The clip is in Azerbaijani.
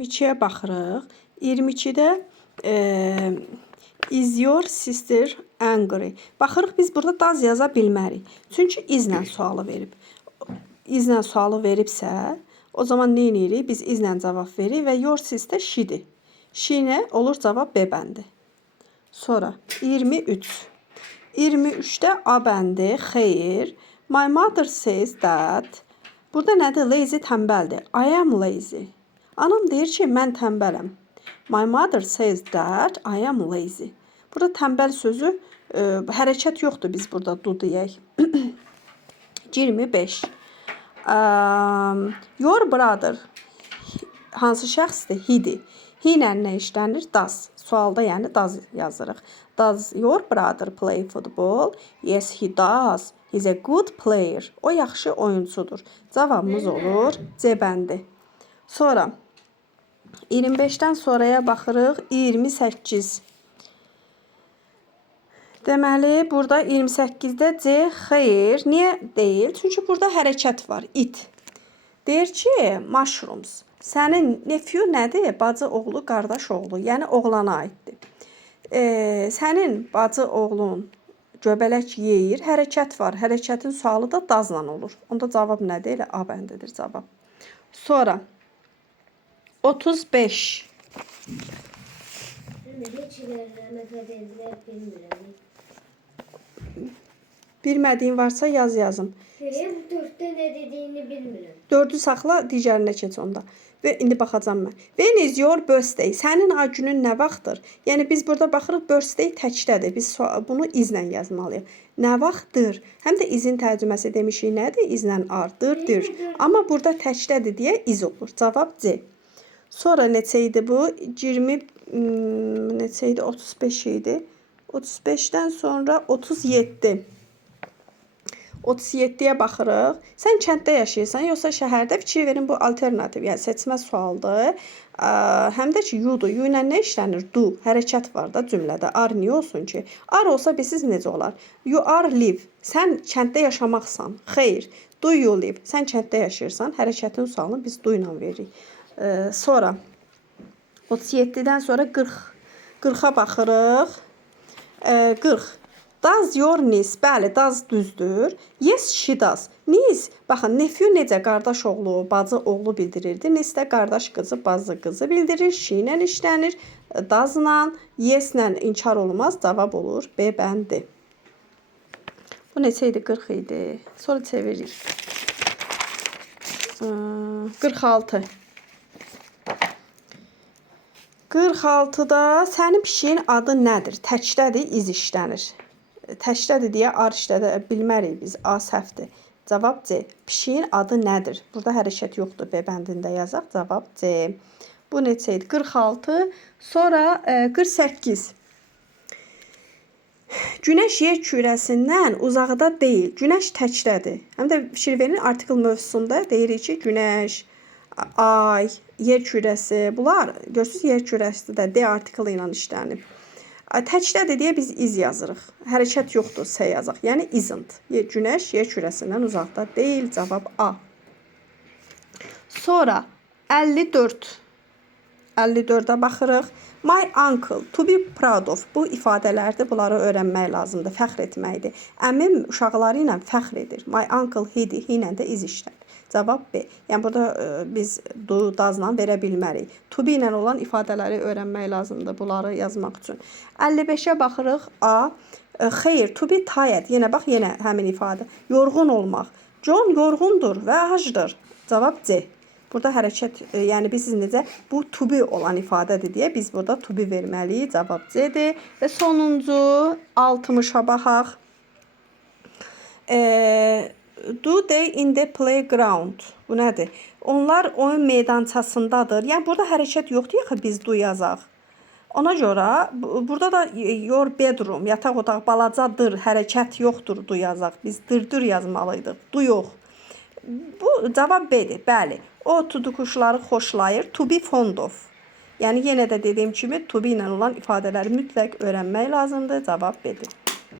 22-yə baxırıq. 22-də is your sister angry? Baxırıq biz burada does yaza bilmərik. Çünki izlə sualı verib. İzlə sualı veribsə, o zaman nə edirik? Biz izlə cavab veririk və your sister she-dir. She nə olur? Cavab B bəndi. Sonra 23. 23-də A bəndi, xeyr. My mother says that. Burada nədir? Lazy tənbəldir. I am lazy. Anam deyir ki, mən tənbələm. My mother says that I am lazy. Burada tənbəl sözü hərəkət yoxdur. Biz burada do deyək. 25. Your brother hansı şəxsdir? He-dir. He ilə nə işlənir? Does. Sualda yəni does yazırıq. Does your brother play football? Yes, he does. He's a good player. O yaxşı oyuncudur. Cavabımız olur C bəndi. Sonra 25-dən sonraya baxırıq. 28. Deməli, burada 28-də C xeyr. Niyə deyil? Çünki burada hərəkət var. It. Deyir ki, mushrooms. Sənin nephew nədir? Bacı oğlu, qardaş oğlu. Yəni, oğlana aiddir. Sənin bacı oğlun göbələk yeyir. Hərəkət var. Hərəkətin sualı da dazla olur. Onda cavab nədir? Elə A bəndidir cavab. Sonra 35. Bilmədiyin varsa yazım. Dörddə nə dediyini bilmirəm. 4-ü saxla, digərinə keç onda. Və indi baxacam mən. When is your birthday? Sənin ad günün nə vaxtdır? Yəni biz burada baxırıq birthday təkdədir. Biz bunu izlə yazmalıyıq. Nə vaxtdır? Həm də izin tərcüməsi demişik nədir? İzlə ardır. Amma burada təkdədir deyə iz olur. Cavab C. Sonra neçə idi bu? 20 neçə idi? 35 idi. 35-dən sonra 37. 37-yə baxırıq. Sən kənddə yaşayırsan, yoxsa şəhərdə? Fikir verin, bu alternativ, yəni seçmə sualdır. Həm də ki, you-dur. You ilə nə işlənir? Do. Hərəkət var da cümlədə. Are niyə olsun ki? Are olsa bilsiz necə olar? You are live. Sən kənddə yaşamaqsan. Xeyr. Do you live. Sən kənddə yaşayırsan. Hərəkətin sualını biz do ilə veririk. Sonra 37-dən sonra 40. 40-a baxırıq. 40. Does your niece? Bəli, does düzdür. Yes, she does. Niece, baxın, nephew necə qardaş oğlu, bacı oğlu bildirirdi. Niece də qardaş qızı, bacı qızı bildirir. She ilə işlənir. Does-la, yes-lə inkar olmaz. Cavab olur B bəndi. Bu neçə idi? 40 idi. Sonra çeviririk. 46. 46-da sənin pişiyin adı nədir? Təkdədir, iz işlənir. Təkdədir deyə ar işlədə bilmərik biz. A səhvdir. Cavab C. Pişiyin adı nədir? Burada hərəkət yoxdur. B bəndində yazaq. Cavab C. Bu neçə idi? 46. Sonra 48. Günəş yer kürəsindən uzaqda deyil. Günəş təkdədir. Həm də fikir verin, artikel mövzusunda deyirik ki, günəş, ay, yer kürəsi. Bunlar, görürsünüz, yer kürəsi də D artikel ilə işlənib. Təkdədir deyə biz iz yazırıq. Hərəkət yoxdur, S yazaq. Yəni isn't. Günəş yer kürəsindən uzaqda deyil. Cavab A. Sonra 54. 54-ə baxırıq. My uncle, to be proud of. Bu ifadələrdir. Bunları öyrənmək lazımdır. Fəxr etməkdir. Əmim uşaqları ilə fəxr edir. My uncle he-dir. He ilə də iz işlənir. Cavab B. Yəni burada biz do, does-la verə bilmərik. To be ilə olan ifadələri öyrənmək lazımdır bunları yazmaq üçün. 55-ə baxırıq. A. Xeyr, to be tired. Yenə bax, yenə həmin ifadə. Yorğun olmaq. John yorğundur və acdır. Cavab C. Burada hərəkət, yəni biz necə bu to be olan ifadədir deyə biz burada to be verməliyik. Cavab C-dir. Və sonuncu 60-a baxaq. Do they in the playground? Bu nədir? Onlar oyun meydançasındadır. Yəni burada hərəkət yoxdur ya, biz do yazaq. Ona görə burada da your bedroom, yataq otaq balacadır, hərəkət yoxdur do yazaq. Biz dırdır yazmalıydıq. Do yox. Bu cavab B-dir. Bəli. O tutuquşları xoşlayır. To be fond of. Yəni yenə də dediyim kimi to be ilə olan ifadələri mütləq öyrənmək lazımdır. Cavab B-dir.